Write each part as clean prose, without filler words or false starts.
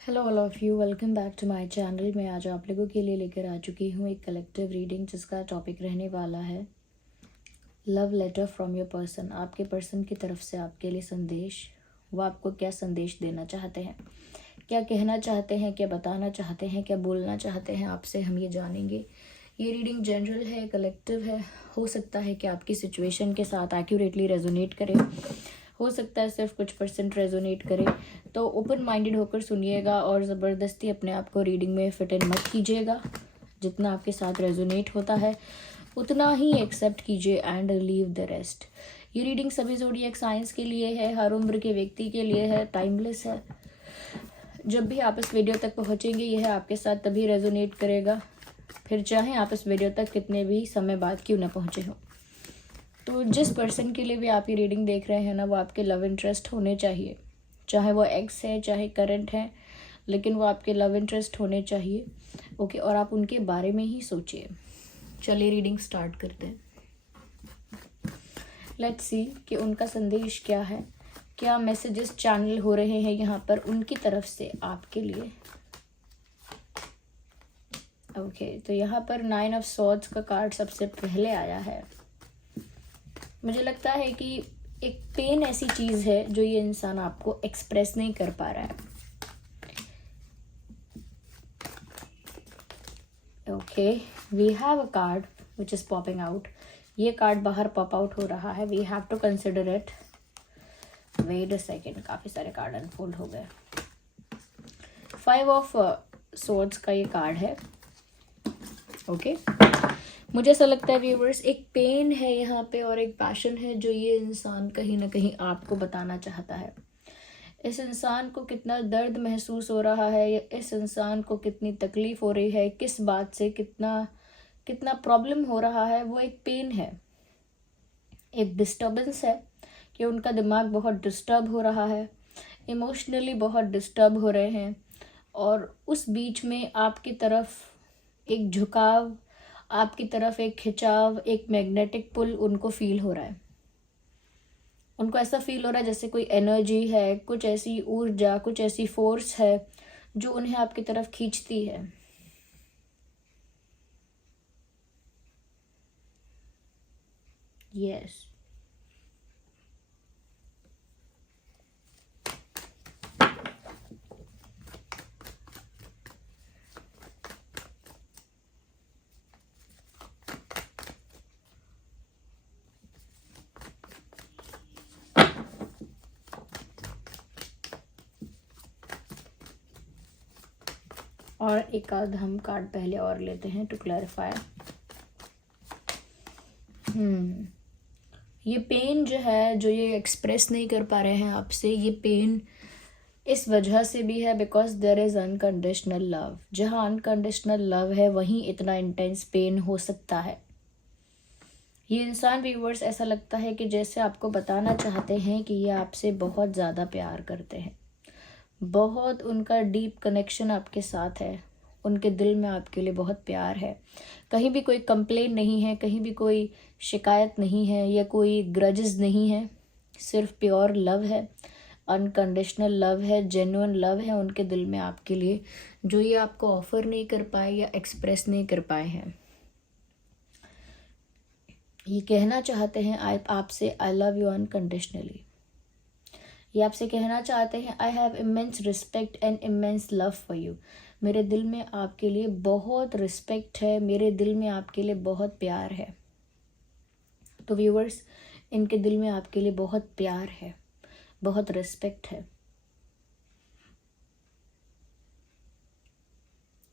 Hello all of you, welcome back to my channel. मैं आज आप लोगों के लिए लेकर आ चुकी हूँ एक कलेक्टिव रीडिंग जिसका टॉपिक रहने वाला है love letter from your person. आपके पर्सन की तरफ से आपके लिए संदेश, वो आपको क्या संदेश देना चाहते हैं, क्या कहना चाहते हैं, क्या बताना चाहते हैं, क्या बोलना चाहते हैं आपसे, हम ये जानेंगे। ये रीडिंग जनरल है, कलेक्टिव है। हो सकता है कि आपकी सिचुएशन के साथ एक्यूरेटली रेजोनेट करे, हो सकता है सिर्फ कुछ % रेजोनेट करे। तो ओपन माइंडेड होकर सुनिएगा और ज़बरदस्ती अपने आप को रीडिंग में फिट इन मत कीजिएगा। जितना आपके साथ रेजोनेट होता है उतना ही एक्सेप्ट कीजिए एंड लीव द रेस्ट। ये रीडिंग सभी ज़ोडिएक साइंस के लिए है, हर उम्र के व्यक्ति के लिए है, टाइमलेस है। जब भी आप इस वीडियो तक पहुंचेंगे यह आपके साथ तभी रेजोनेट करेगा, फिर चाहे आप इस वीडियो तक कितने भी समय बाद क्यों ना पहुंचे हों। तो जिस पर्सन के लिए भी आप ये रीडिंग देख रहे हैं ना, वो आपके लव इंटरेस्ट होने चाहिए, चाहे वो एक्स है चाहे करंट है, लेकिन वो आपके लव इंटरेस्ट होने चाहिए। ओके, और आप उनके बारे में ही सोचिए। चलिए रीडिंग स्टार्ट करते हैं। लेट्स सी कि उनका संदेश क्या है, क्या मैसेजेस चैनल हो रहे हैं यहाँ पर उनकी तरफ से आपके लिए। ओके, तो यहाँ पर 9 ऑफ सॉर्ड्स का कार्ड सबसे पहले आया है। मुझे लगता है कि एक पेन ऐसी चीज़ है जो ये इंसान आपको एक्सप्रेस नहीं कर पा रहा है। Okay, we have a card which is popping out. ये कार्ड बाहर पॉप आउट हो रहा है, we have to consider it. Wait a second, काफ़ी सारे कार्ड अनफोल्ड हो गए। 5 ऑफ सोर्ड्स का ये कार्ड है। ओके, मुझे ऐसा लगता है व्यूवर्स, एक पेन है यहाँ पे और एक पैशन है जो ये इंसान कहीं ना कहीं आपको बताना चाहता है। इस इंसान को कितना दर्द महसूस हो रहा है, या इस इंसान को कितनी तकलीफ हो रही है, किस बात से कितना कितना प्रॉब्लम हो रहा है, वो एक पेन है, एक डिस्टर्बेंस है कि उनका दिमाग बहुत डिस्टर्ब हो रहा है, इमोशनली बहुत डिस्टर्ब हो रहे हैं। और उस बीच में आपकी तरफ एक झुकाव, आपकी तरफ एक खिंचाव, एक मैग्नेटिक पुल उनको फील हो रहा है। उनको ऐसा फील हो रहा है जैसे कोई एनर्जी है, कुछ ऐसी ऊर्जा, कुछ ऐसी फोर्स है जो उन्हें आपकी तरफ खींचती है। यस, और एक आध हम कार्ड पहले और लेते हैं टू क्लैरिफाई। ये पेन जो है, जो ये एक्सप्रेस नहीं कर पा रहे हैं आपसे, ये पेन इस वजह से भी है because there is unconditional love. जहाँ अनकंडीशनल लव है वहीं इतना इंटेंस पेन हो सकता है। ये इंसान व्यूअर्स, ऐसा लगता है कि जैसे आपको बताना चाहते हैं कि ये आपसे बहुत ज़्यादा प्यार करते हैं, बहुत उनका डीप कनेक्शन आपके साथ है, उनके दिल में आपके लिए बहुत प्यार है। कहीं भी कोई कंप्लेन नहीं है, कहीं भी कोई शिकायत नहीं है, या कोई ग्रजेस नहीं है, सिर्फ प्योर लव है, अनकंडीशनल लव है, जेन्युइन लव है उनके दिल में आपके लिए, जो ये आपको ऑफर नहीं कर पाए या एक्सप्रेस नहीं कर पाए हैं। ये कहना चाहते हैं आपसे आई लव यू अनकंडीशनली। ये आपसे कहना चाहते हैं I have immense respect and immense love for you. मेरे दिल में आपके लिए बहुत रिस्पेक्ट है, मेरे दिल में आपके लिए बहुत प्यार है। तो व्यूअर्स, इनके दिल में आपके लिए बहुत प्यार है, बहुत रिस्पेक्ट है,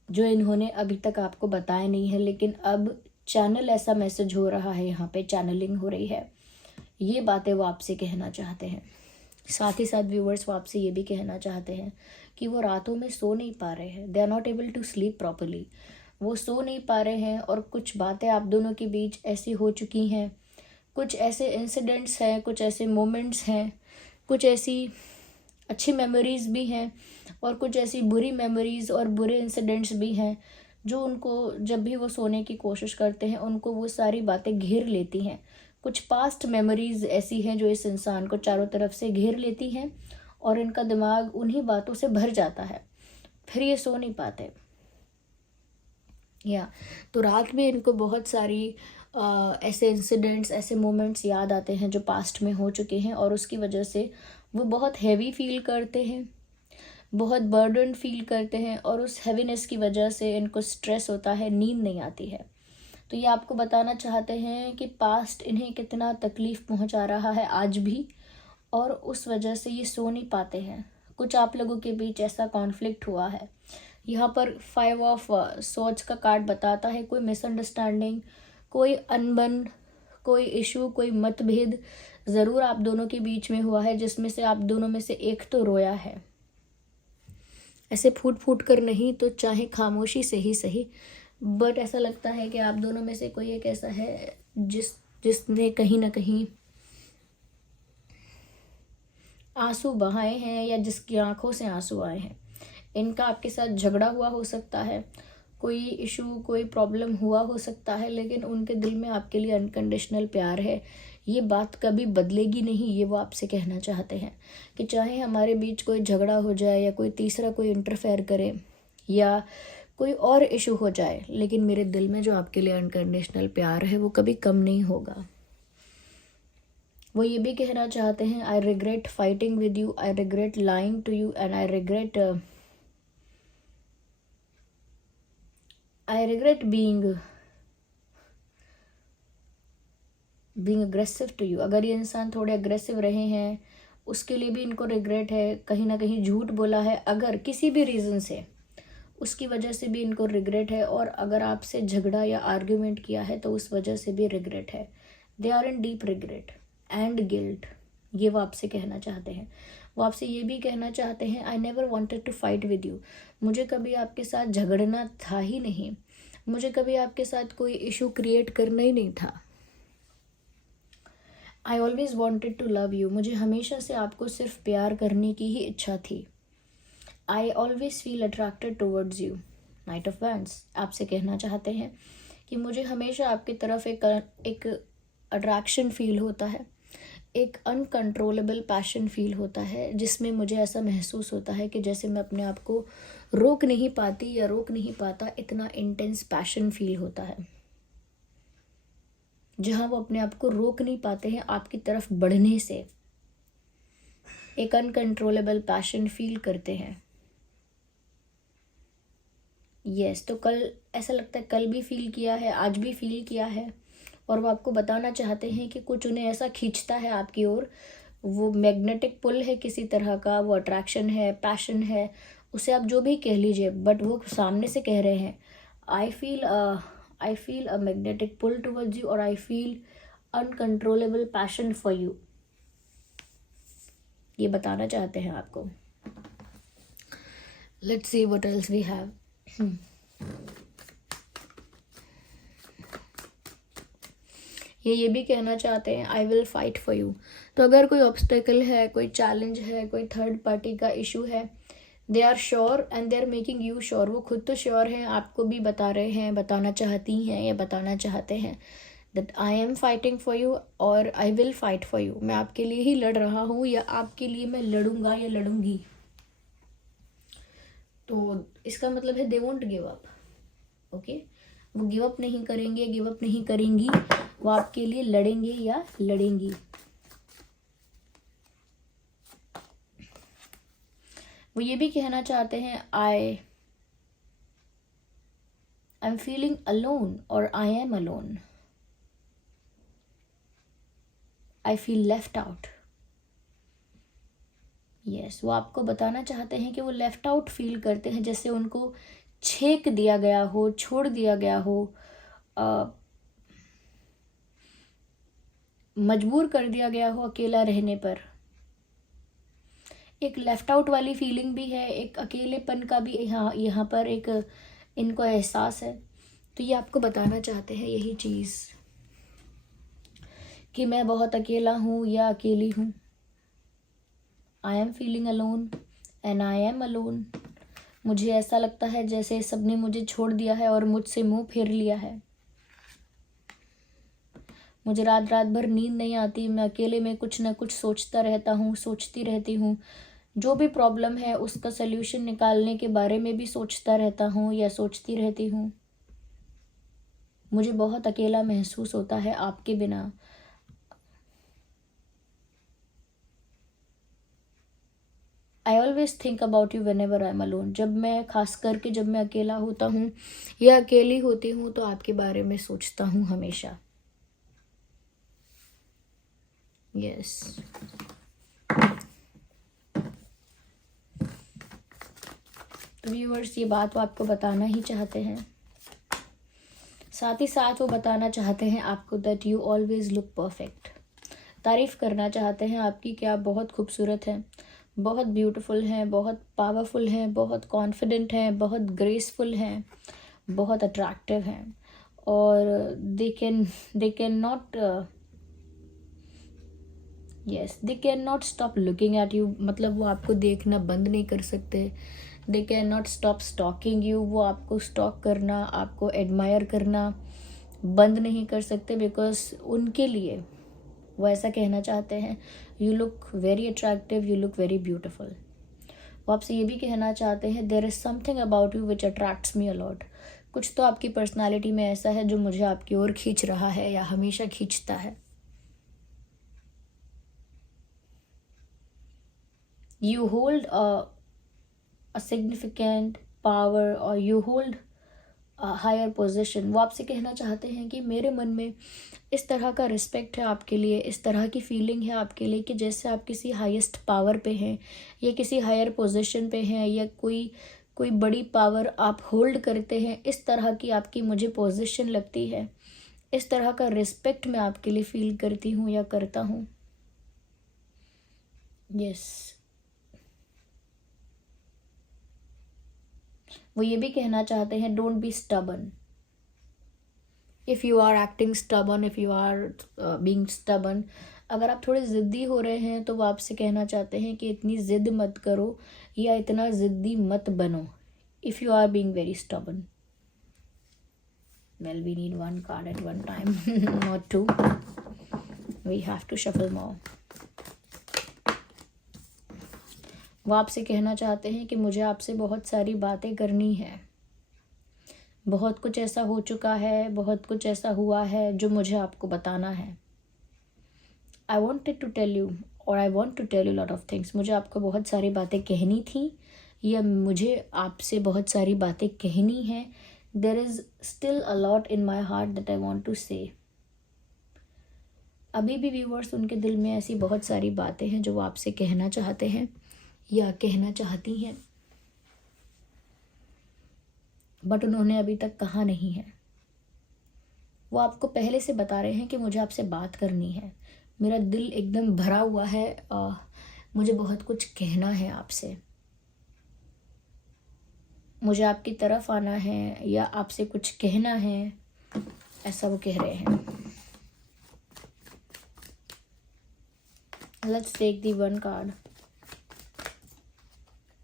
जो इन्होंने अभी तक आपको बताया नहीं है। लेकिन अब चैनल ऐसा मैसेज हो रहा है, यहाँ पे चैनलिंग हो रही है, ये बातें वो आपसे कहना चाहते हैं। साथ ही साथ व्यूअर्स, वो आपसे ये भी कहना चाहते हैं कि वो रातों में सो नहीं पा रहे हैं, they are not able to sleep properly. वो सो नहीं पा रहे हैं और कुछ बातें आप दोनों के बीच ऐसी हो चुकी हैं, कुछ ऐसे इंसिडेंट्स हैं, कुछ ऐसे मोमेंट्स हैं, कुछ ऐसी अच्छी मेमोरीज़ भी हैं और कुछ ऐसी बुरी मेमोरीज़ और बुरे इंसिडेंट्स भी हैं जो उनको, जब भी वो सोने की कोशिश करते हैं, उनको वो सारी बातें घेर लेती हैं। कुछ पास्ट मेमोरीज़ ऐसी हैं जो इस इंसान को चारों तरफ से घेर लेती हैं और इनका दिमाग उन्हीं बातों से भर जाता है। फिर ये सो नहीं पाते। या तो रात में इनको बहुत सारी ऐसे इंसिडेंट्स, ऐसे मोमेंट्स याद आते हैं जो पास्ट में हो चुके हैं, और उसकी वजह से वो बहुत हैवी फील करते हैं, बहुत बर्डन फील करते हैं, और उस हैवीनेस की वजह से इनको स्ट्रेस होता है, नींद नहीं आती है। तो ये आपको बताना चाहते हैं कि पास्ट इन्हें कितना तकलीफ़ पहुंचा रहा है आज भी, और उस वजह से ये सो नहीं पाते हैं। कुछ आप लोगों के बीच ऐसा कॉन्फ्लिक्ट हुआ है। यहाँ पर 5 ऑफ सॉर्ड्स का कार्ड बताता है कोई मिसअंडरस्टैंडिंग, कोई अनबन, कोई इशू, कोई मतभेद ज़रूर आप दोनों के बीच में हुआ है, जिसमें से आप दोनों में से एक तो रोया है। ऐसे फूट फूट कर नहीं तो चाहे खामोशी से ही सही, बट ऐसा लगता है कि आप दोनों में से कोई एक ऐसा है जिसने कहीं ना कहीं आंसू बहाए हैं, या जिसकी आंखों से आंसू आए हैं। इनका आपके साथ झगड़ा हुआ हो सकता है, कोई इशू, कोई प्रॉब्लम हुआ हो सकता है, लेकिन उनके दिल में आपके लिए अनकंडीशनल प्यार है। ये बात कभी बदलेगी नहीं, ये वो आपसे कहना चाहते हैं कि चाहे हमारे बीच कोई झगड़ा हो जाए, या कोई तीसरा कोई इंटरफेयर करे, या कोई और इशू हो जाए, लेकिन मेरे दिल में जो आपके लिए अनकंडीशनल प्यार है वो कभी कम नहीं होगा। वो ये भी कहना चाहते हैं, I regret fighting with you, I regret lying to you, and I regret being aggressive to you. अगर ये इंसान थोड़े अग्रेसिव रहे हैं, उसके लिए भी इनको रिग्रेट है। कहीं ना कहीं झूठ बोला है अगर किसी भी रीज़न से, उसकी वजह से भी इनको रिग्रेट है। और अगर आपसे झगड़ा या आर्ग्यूमेंट किया है तो उस वजह से भी रिग्रेट है। They are in deep regret and guilt, ये वो आपसे कहना चाहते हैं। वो आपसे ये भी कहना चाहते हैं, I never wanted to fight with you. मुझे कभी आपके साथ झगड़ना था ही नहीं, मुझे कभी आपके साथ कोई इशू क्रिएट करना ही नहीं था। I always wanted to love you, मुझे हमेशा से आपको सिर्फ प्यार करने की ही इच्छा थी। I always feel attracted towards you. Night of wands आपसे कहना चाहते हैं कि मुझे हमेशा आपकी तरफ एक अट्रैक्शन फील होता है, एक अनकंट्रोलेबल पैशन फील होता है, जिसमें मुझे ऐसा महसूस होता है कि जैसे मैं अपने आप को रोक नहीं पाती या रोक नहीं पाता। इतना इंटेंस पैशन फील होता है, जहाँ वो अपने आप को रोक नहीं पाते हैं आपकी तरफ बढ़ने से। एक अनकंट्रोलेबल पैशन फील करते हैं। यस, तो कल ऐसा लगता है, कल भी फील किया है, आज भी फील किया है, और वो आपको बताना चाहते हैं कि कुछ उन्हें ऐसा खींचता है आपकी ओर। वो मैग्नेटिक पुल है किसी तरह का, वो अट्रैक्शन है, पैशन है, उसे आप जो भी कह लीजिए, बट वो सामने से कह रहे हैं, I feel a magnetic pull towards you, और I feel uncontrollable passion for you. ये बताना चाहते हैं आपको। Let's see what else we have. ये भी कहना चाहते हैं, I will fight for you. तो अगर कोई ऑब्स्टेकल है, कोई चैलेंज है, कोई थर्ड पार्टी का इशू है, they are sure and they are making you sure. वो खुद तो श्योर हैं, आपको भी बता रहे हैं, बताना चाहती हैं या बताना चाहते हैं that I am fighting for you और I will fight for you. मैं आपके लिए ही लड़ रहा हूँ, या आपके लिए मैं लड़ूंगा या लड़ूंगी। तो इसका मतलब है they won't give up. Okay, वो गिव अप नहीं करेंगे, गिव अप नहीं करेंगी, वो आपके लिए लड़ेंगे या लड़ेंगी। वो ये भी कहना चाहते हैं, आई एम फीलिंग अलोन और I am alone, I feel left out. Yes, वो आपको बताना चाहते हैं कि वो लेफ्ट आउट फील करते हैं, जैसे उनको छेक दिया गया हो, छोड़ दिया गया हो, मजबूर कर दिया गया हो अकेला रहने पर। एक लेफ्ट आउट वाली फीलिंग भी है, एक अकेलेपन का भी यहाँ पर एक इनको एहसास है। तो ये आपको बताना चाहते हैं यही चीज़ कि मैं बहुत अकेला हूँ या अकेली हूँ। I am feeling alone and I am alone. मुझे ऐसा लगता है जैसे सबने मुझे छोड़ दिया है और मुझसे मुंह फेर लिया है। मुझे रात रात भर नींद नहीं आती, मैं अकेले में कुछ ना कुछ सोचता रहता हूँ, सोचती रहती हूँ। जो भी प्रॉब्लम है उसका सल्यूशन निकालने के बारे में भी सोचता रहता हूँ या सोचती रहती हूँ। मुझे बहुत अकेला महसूस होता है आपके बिना। I always think about you when ever I am alone. जब मैं खास करके जब मैं अकेला होता हूँ या अकेली होती हूँ तो आपके बारे में सोचता हूँ हमेशा। यस तो व्यूअर्स, ये बात वो आपको बताना ही चाहते हैं। साथ ही साथ वो बताना चाहते हैं आपको that you always look perfect. तारीफ़ करना चाहते हैं आपकी कि आप बहुत खूबसूरत हैं, बहुत ब्यूटीफुल हैं, बहुत पावरफुल हैं, बहुत कॉन्फिडेंट हैं, बहुत ग्रेसफुल हैं, बहुत अट्रैक्टिव हैं। और they can not yes they can not stop looking at you. मतलब वो आपको देखना बंद नहीं कर सकते। They can not stop stalking you. वो आपको स्टॉक करना, आपको एडमायर करना बंद नहीं कर सकते, बिकॉज उनके लिए वो ऐसा कहना चाहते हैं, you look very attractive, you look very beautiful. वो आपसे ये भी कहना चाहते हैं, there is something about you which attracts me a lot. कुछ तो आपकी पर्सनालिटी में ऐसा है जो मुझे आपकी ओर खींच रहा है या हमेशा खींचता है। You hold a significant power or you hold a higher position। वो आपसे कहना चाहते हैं कि मेरे मन में इस तरह का रिस्पेक्ट है आपके लिए, इस तरह की फीलिंग है आपके लिए कि जैसे आप किसी हाईएस्ट पावर पे हैं या किसी हायर पोजीशन पे हैं या कोई कोई बड़ी पावर आप होल्ड करते हैं। इस तरह की आपकी मुझे पोजीशन लगती है, इस तरह का रिस्पेक्ट मैं आपके लिए फील करती हूँ या करता हूँ। यस वो ये भी कहना चाहते हैं, don't be stubborn. If you are acting stubborn, if you are being stubborn, अगर आप थोड़े ज़िद्दी हो रहे हैं तो वो आपसे कहना चाहते हैं कि इतनी ज़िद मत करो या इतना ज़िद्दी मत बनो। If you are being very stubborn. Well we need one card at one time not two. We have to shuffle more. वो आपसे कहना चाहते हैं कि मुझे आपसे बहुत सारी बातें करनी है। बहुत कुछ ऐसा हो चुका है, बहुत कुछ ऐसा हुआ है जो मुझे आपको बताना है। I wanted to tell you और I want to tell you lot of things. मुझे आपको बहुत सारी बातें कहनी थी या मुझे आपसे बहुत सारी बातें कहनी है। There is still a lot in my heart that I want to say. अभी भी व्यूअर्स, उनके दिल में ऐसी बहुत सारी बातें हैं जो वो आपसे कहना चाहते हैं या कहना चाहती हैं, बट उन्होंने अभी तक कहा नहीं है। वो आपको पहले से बता रहे हैं कि मुझे आपसे बात करनी है, मेरा दिल एकदम भरा हुआ है, मुझे बहुत कुछ कहना है आपसे, मुझे आपकी तरफ आना है या आपसे कुछ कहना है, ऐसा वो कह रहे हैं। Let's take the one card.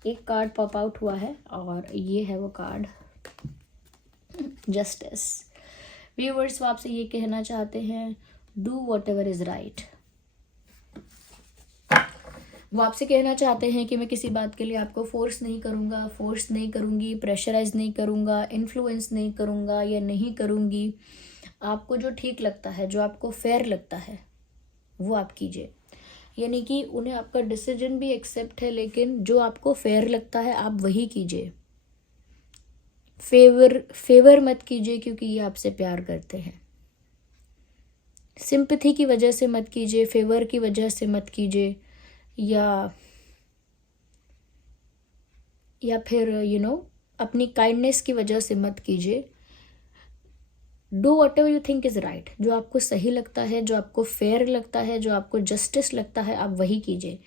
एक कार्ड पॉप आउट हुआ है और ये है वो कार्ड, जस्टिस। व्यूअर्स, वो आपसे ये कहना चाहते हैं, do what ever is right. वो आपसे कहना चाहते हैं कि मैं किसी बात के लिए आपको फोर्स नहीं करूँगा, फोर्स नहीं करूँगी, प्रेशराइज नहीं करूँगा, इन्फ्लुएंस नहीं करूँगा या नहीं करूँगी। आपको जो ठीक लगता है, जो आपको फेयर लगता है, वो आप कीजिए। यानी कि उन्हें आपका डिसीजन भी एक्सेप्ट है, लेकिन जो आपको फेयर लगता है आप वही कीजिए। फेवर मत कीजिए क्योंकि ये आपसे प्यार करते हैं। सिंपैथी की वजह से मत कीजिए, फेवर की वजह से मत कीजिए, या फिर अपनी काइंडनेस की वजह से मत कीजिए। Do what ever you think is right. जो आपको सही लगता है, जो आपको फेयर लगता है, जो आपको जस्टिस लगता है, आप वही कीजिए।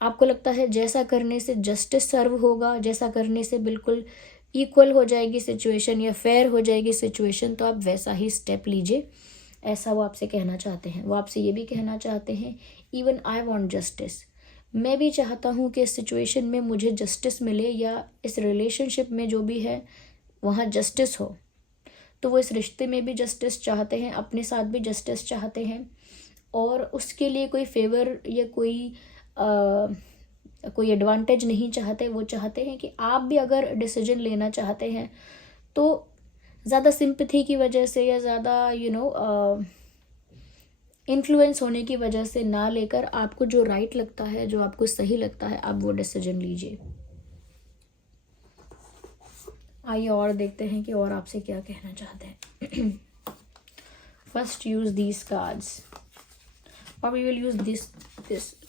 आपको लगता है जैसा करने से जस्टिस सर्व होगा, जैसा करने से बिल्कुल इक्वल हो जाएगी सिचुएशन या फेयर हो जाएगी सिचुएशन, तो आप वैसा ही स्टेप लीजिए, ऐसा वो आपसे कहना चाहते हैं। वो आपसे ये भी कहना चाहते हैं, इवन आई वॉन्ट जस्टिस। मैं भी चाहता हूँ कि इस सिचुएशन में मुझे जस्टिस मिले या इस रिलेशनशिप में जो भी है वहाँ जस्टिस हो। तो वो इस रिश्ते में भी जस्टिस चाहते हैं, अपने साथ भी जस्टिस चाहते हैं, और उसके लिए कोई फेवर या कोई कोई एडवांटेज नहीं चाहते, वो चाहते हैं कि आप भी अगर डिसीजन लेना चाहते हैं तो ज़्यादा सिंपैथी की वजह से या ज़्यादा इन्फ्लुएंस होने की वजह से ना लेकर आपको जो राइट लगता है, जो आपको सही लगता है, आप वो डिसीजन लीजिए। आइए और देखते हैं कि और आपसे क्या कहना चाहते हैं। फर्स्ट यूज दीज कार्ड्स और we will use this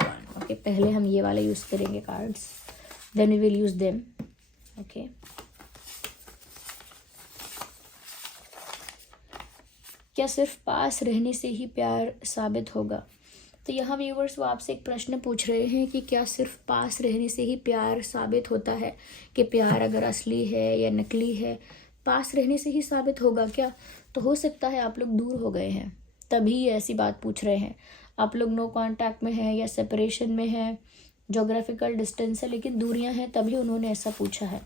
one. Okay, पहले हम ये वाले यूज करेंगे cards, then we will use them. Okay, क्या सिर्फ पास रहने से ही प्यार साबित होगा? तो यहाँ व्यूवर्स वो आपसे एक प्रश्न पूछ रहे हैं कि क्या सिर्फ पास रहने से ही प्यार साबित होता है, कि प्यार अगर असली है या नकली है, पास रहने से ही साबित होगा क्या? तो हो सकता है आप लोग दूर हो गए हैं तभी ये ऐसी बात पूछ रहे हैं। आप लोग नो कांटेक्ट में हैं या सेपरेशन में हैं, जोग्राफिकल डिस्टेंस है लेकिन दूरियां हैं, तभी उन्होंने ऐसा पूछा है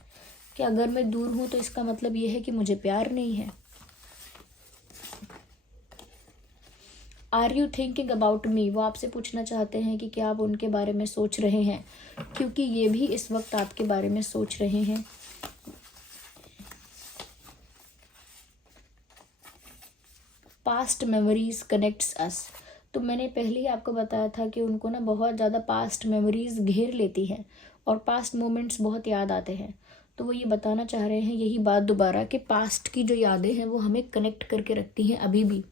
कि अगर मैं दूर हूँ तो इसका मतलब ये है कि मुझे प्यार नहीं है। Are you thinking about me, वो आपसे पूछना चाहते हैं कि क्या आप उनके बारे में सोच रहे हैं, क्योंकि ये भी इस वक्त आपके बारे में सोच रहे हैं। पास्ट मेमोरीज कनेक्ट्स अस, तो मैंने पहले ही आपको बताया था कि उनको ना बहुत ज़्यादा पास्ट मेमोरीज घेर लेती हैं और पास्ट मोमेंट्स बहुत याद आते हैं। तो वो ये बताना चाह रहे हैं यही बात दोबारा कि पास्ट की जो यादें हैं वो हमें कनेक्ट करके रखती हैं अभी भी।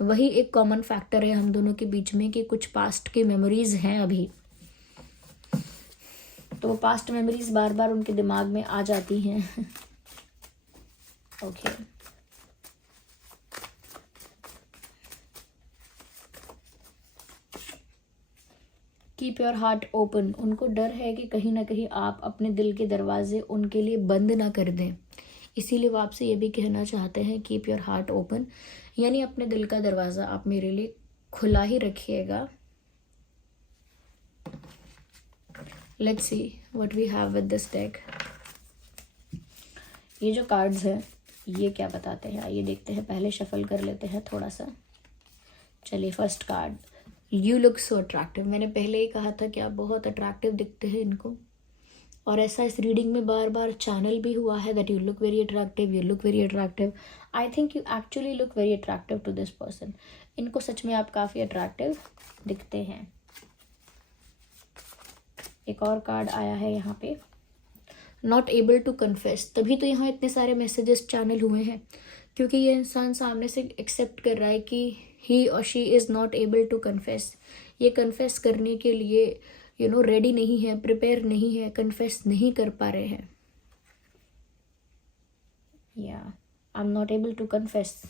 वही एक कॉमन फैक्टर है हम दोनों के बीच में कि कुछ पास्ट की मेमोरीज हैं अभी, तो वो पास्ट मेमोरीज बार बार उनके दिमाग में आ जाती हैं। Okay, keep your heart open, उनको डर है कि कहीं ना कहीं आप अपने दिल के दरवाजे उनके लिए बंद ना कर दें, इसीलिए वो आपसे ये भी कहना चाहते हैं कीप योर हार्ट ओपन, यानी अपने दिल का दरवाज़ा आप मेरे लिए खुला ही रखिएगा। Let's see what we have with this deck. ये जो कार्ड्स हैं ये क्या बताते हैं आइए देखते हैं, पहले शफल कर लेते हैं थोड़ा सा। चलिए, first card, you look so attractive. मैंने पहले ही कहा था कि आप बहुत अट्रैक्टिव दिखते हैं इनको, और ऐसा इस रीडिंग में बार बार चैनल भी हुआ है that you look very attractive, you look very attractive. I think you actually look very attractive to this person. इनको सच में आप काफ़ी अट्रैक्टिव दिखते हैं। एक और कार्ड आया है यहाँ पे, नॉट एबल टू कन्फेस, तभी तो यहाँ इतने सारे मैसेजेस चैनल हुए हैं, क्योंकि ये इंसान सामने से एक्सेप्ट कर रहा है कि ही और she is not able to confess. ये कन्फेस करने के लिए रेडी नहीं है, प्रिपेयर नहीं है, कन्फेस नहीं कर पा रहे हैं। या I am not able to confess.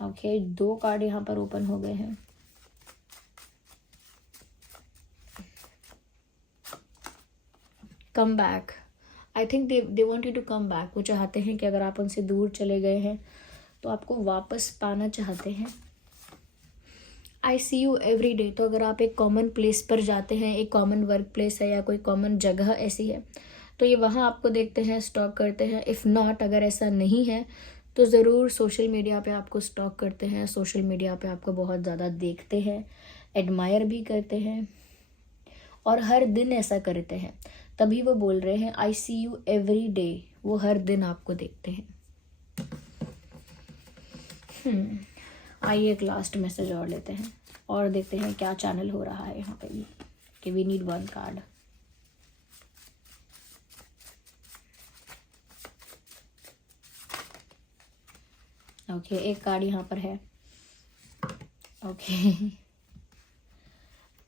Okay, 2 card यहाँ पर ओपन हो गए हैं। Come back, I think they want you to come back. वो चाहते हैं कि अगर आप उनसे दूर चले गए हैं तो आपको वापस पाना चाहते हैं। आई सी यू एवरी डे, तो अगर आप एक कॉमन प्लेस पर जाते हैं, एक कॉमन वर्क प्लेस है या कोई कॉमन जगह ऐसी है, तो ये वहाँ आपको देखते हैं, स्टॉक करते हैं। इफ़ नॉट, अगर ऐसा नहीं है तो ज़रूर सोशल मीडिया पे आपको स्टॉक करते हैं, सोशल मीडिया पे आपको बहुत ज़्यादा देखते हैं, एडमायर भी करते हैं और हर दिन ऐसा करते हैं। तभी वो बोल रहे हैं आई सी यू एवरी डे, वो हर दिन आपको देखते हैं। आइए एक लास्ट मैसेज और लेते हैं और देखते हैं क्या चैनल हो रहा है यहाँ पे भी, कि वी नीड 1 कार्ड। ओके, एक कार्ड यहाँ पर है। Okay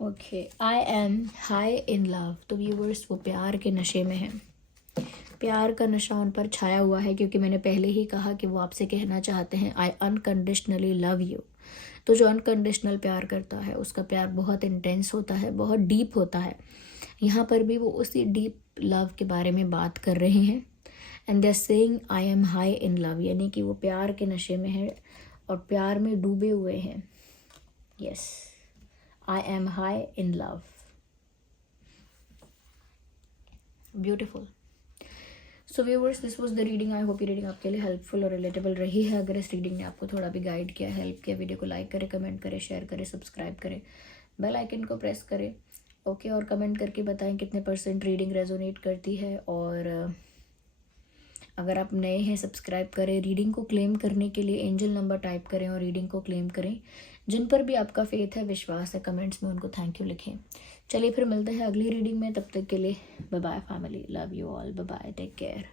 okay, I am high in love, तो व्यूवर्स वो प्यार के नशे में है, प्यार का नशा उन पर छाया हुआ है, क्योंकि मैंने पहले ही कहा कि वो आपसे कहना चाहते हैं आई अनकंडीशनली लव यू। तो जो अनकंडीशनल प्यार करता है उसका प्यार बहुत इंटेंस होता है, बहुत डीप होता है। यहाँ पर भी वो उसी डीप लव के बारे में बात कर रहे हैं। And they are saying I am high in love, यानी कि वो प्यार के नशे में है और प्यार में डूबे हुए हैं। Yes, I am high in love, beautiful. So viewers, this was the reading. I hope ये रीडिंग आपके लिए हेल्पफुल और रिलेटेबल रही है। अगर इस रीडिंग ने आपको थोड़ा भी गाइड किया, हेल्प किया, वीडियो को लाइक करें, कमेंट करें, शेयर करें, सब्सक्राइब करें, बेल आइकन को प्रेस करें। ओके, और कमेंट करके बताएं कितने % रीडिंग रेजोनेट करती है। और अगर आप नए हैं, सब्सक्राइब करें। रीडिंग को क्लेम करने के लिए एंजल नंबर टाइप करें और रीडिंग को क्लेम करें। जिन पर भी आपका फेथ है, विश्वास है, कमेंट्स में उनको थैंक यू लिखें। चलिए फिर मिलते हैं अगली रीडिंग में। तब तक के लिए bye bye family, love you all, bye bye, take care.